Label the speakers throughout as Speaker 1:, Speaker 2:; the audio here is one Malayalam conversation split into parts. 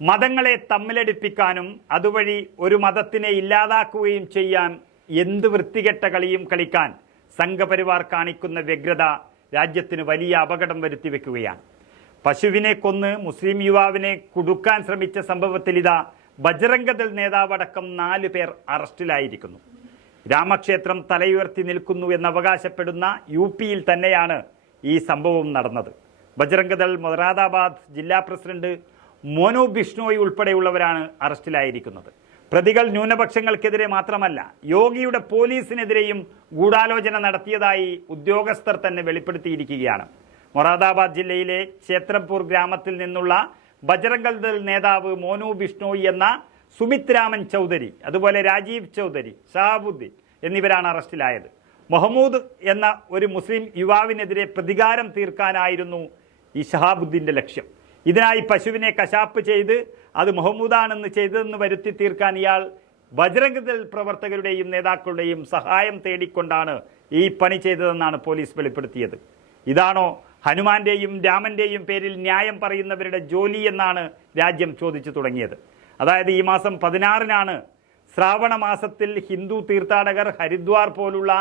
Speaker 1: മതങ്ങളെ തമ്മിലടിപ്പിക്കാനും അതുവഴി ഒരു മതത്തിനെ ഇല്ലാതാക്കുകയും ചെയ്യാൻ എന്ത് വൃത്തികെട്ട കളിയും കളിക്കാൻ സംഘപരിവാർ കാണിക്കുന്ന വ്യഗ്രത രാജ്യത്തിന് വലിയ അപകടം വരുത്തി വെക്കുകയാണ്. പശുവിനെ കൊന്ന് മുസ്ലിം യുവാവിനെ കുടുക്കാൻ ശ്രമിച്ച സംഭവത്തിൽ ഇതാ ബജറംഗദൾ നേതാവടക്കം നാല് പേർ അറസ്റ്റിലായിരിക്കുന്നു. രാമക്ഷേത്രം തലയുയർത്തി നിൽക്കുന്നു എന്ന് അവകാശപ്പെടുന്ന യു പിയിൽ തന്നെയാണ് ഈ സംഭവം നടന്നത്. ബജറംഗദൾ മൊറാദാബാദ് ജില്ലാ പ്രസിഡന്റ് മോനു ബിഷ്ണോയ് ഉൾപ്പെടെയുള്ളവരാണ് അറസ്റ്റിലായിരിക്കുന്നത്. പ്രതികൾ ന്യൂനപക്ഷങ്ങൾക്കെതിരെ മാത്രമല്ല യോഗിയുടെ പോലീസിനെതിരെയും ഗൂഢാലോചന നടത്തിയതായി ഉദ്യോഗസ്ഥർ തന്നെ വെളിപ്പെടുത്തിയിരിക്കുകയാണ്. മൊറാദാബാദ് ജില്ലയിലെ ക്ഷേത്രപൂർ ഗ്രാമത്തിൽ നിന്നുള്ള ബജറംഗൽ ദൾ നേതാവ് മോനു ബിഷ്ണോയ് എന്ന സുമിത് രാമൻ ചൗധരി അതുപോലെ രാജീവ് ചൗധരി ഷഹാബുദ്ദീൻ എന്നിവരാണ് അറസ്റ്റിലായത്. മുഹമ്മൂദ് എന്ന ഒരു മുസ്ലിം യുവാവിനെതിരെ പ്രതികാരം തീർക്കാനായിരുന്നു ഈ ഷഹാബുദ്ദീന്റെ ലക്ഷ്യം. ഇതിനായി പശുവിനെ കശാപ്പ് ചെയ്ത് അത് മുഹമ്മൂദാണെന്ന് ചെയ്തതെന്ന് വരുത്തി തീർക്കാൻ ഇയാൾ ബജരംഗദൾ പ്രവർത്തകരുടെയും നേതാക്കളുടെയും സഹായം തേടിക്കൊണ്ടാണ് ഈ പണി ചെയ്തതെന്നാണ് പോലീസ് വെളിപ്പെടുത്തിയത്. ഇതാണോ ഹനുമാന്റെയും രാമന്റെയും പേരിൽ ന്യായം പറയുന്നവരുടെ ജോലി എന്നാണ് രാജ്യം ചോദിച്ചു തുടങ്ങിയത്. അതായത് ഈ മാസം പതിനാറിനാണ് ശ്രാവണ മാസത്തിൽ ഹിന്ദു തീർത്ഥാടകർ ഹരിദ്വാർ പോലുള്ള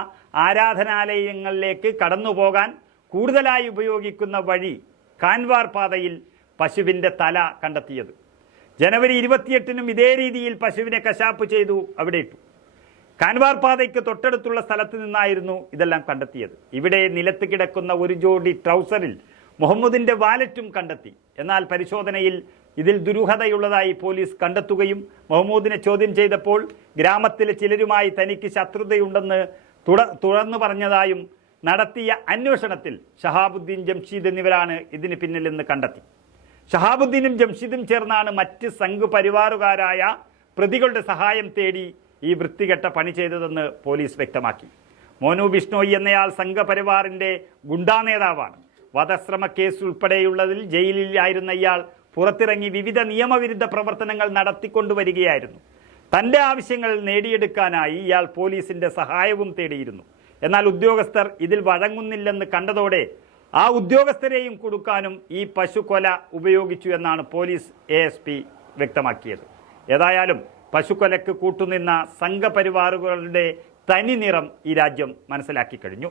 Speaker 1: ആരാധനാലയങ്ങളിലേക്ക് കടന്നുപോകാൻ കൂടുതലായി ഉപയോഗിക്കുന്ന വഴി കാൻവാർ പാതയിൽ പശുവിന്റെ തല കണ്ടെത്തിയത്. ജനുവരി ഇരുപത്തിയെട്ടിനും ഇതേ രീതിയിൽ പശുവിനെ കശാപ്പ് ചെയ്തു അവിടെ ഇട്ടു. കാൻവാർ പാതയ്ക്ക് തൊട്ടടുത്തുള്ള സ്ഥലത്ത് നിന്നായിരുന്നു ഇതെല്ലാം കണ്ടെത്തിയത്. ഇവിടെ നിലത്ത് കിടക്കുന്ന ഒരു ജോഡി ട്രൗസറിൽ മുഹമ്മദിന്റെ വാലറ്റും കണ്ടെത്തി. എന്നാൽ പരിശോധനയിൽ ഇതിൽ ദുരൂഹതയുള്ളതായി പോലീസ് കണ്ടെത്തുകയും മുഹമ്മൂദിനെ ചോദ്യം ചെയ്തപ്പോൾ ഗ്രാമത്തിലെ ചിലരുമായി തനിക്ക് ശത്രുതയുണ്ടെന്ന് തുട തുറന്നു പറഞ്ഞതായും നടത്തിയ അന്വേഷണത്തിൽ ഷഹാബുദ്ദീൻ ജംഷീദ് എന്നിവരാണ് ഇതിന് പിന്നിലെന്ന് കണ്ടെത്തി. ഷഹാബുദ്ദീനും ജംഷീദും ചേർന്നാണ് മറ്റ് സംഘ് പരിവാറുകാരായ പ്രതികളുടെ സഹായം തേടി ഈ വൃത്തികെട്ട പണി ചെയ്തതെന്ന് പോലീസ് വ്യക്തമാക്കി. മോനു ബിഷ്ണോയി എന്നയാൾ സംഘപരിവാറിന്റെ ഗുണ്ടാ നേതാവാണ്. വധശ്രമ കേസ് ഉൾപ്പെടെയുള്ളതിൽ ജയിലിലായിരുന്ന ഇയാൾ പുറത്തിറങ്ങി വിവിധ നിയമവിരുദ്ധ പ്രവർത്തനങ്ങൾ നടത്തിക്കൊണ്ടുവരികയായിരുന്നു. തന്റെ ആവശ്യങ്ങൾ നേടിയെടുക്കാനായി ഇയാൾ പോലീസിന്റെ സഹായവും തേടിയിരുന്നു. എന്നാൽ ഉദ്യോഗസ്ഥർ ഇതിൽ വഴങ്ങുന്നില്ലെന്ന് കണ്ടതോടെ ആ ഉദ്യോഗസ്ഥരെയും കൊടുക്കാനും ഈ പശുക്കൊല ഉപയോഗിച്ചു എന്നാണ് പോലീസ് എ എസ് പി വ്യക്തമാക്കിയത്. ഏതായാലും പശുക്കൊലക്ക് കൂട്ടുനിന്ന സംഘപരിവാറുകളുടെ തനി നിറം ഈ രാജ്യം മനസ്സിലാക്കി കഴിഞ്ഞു.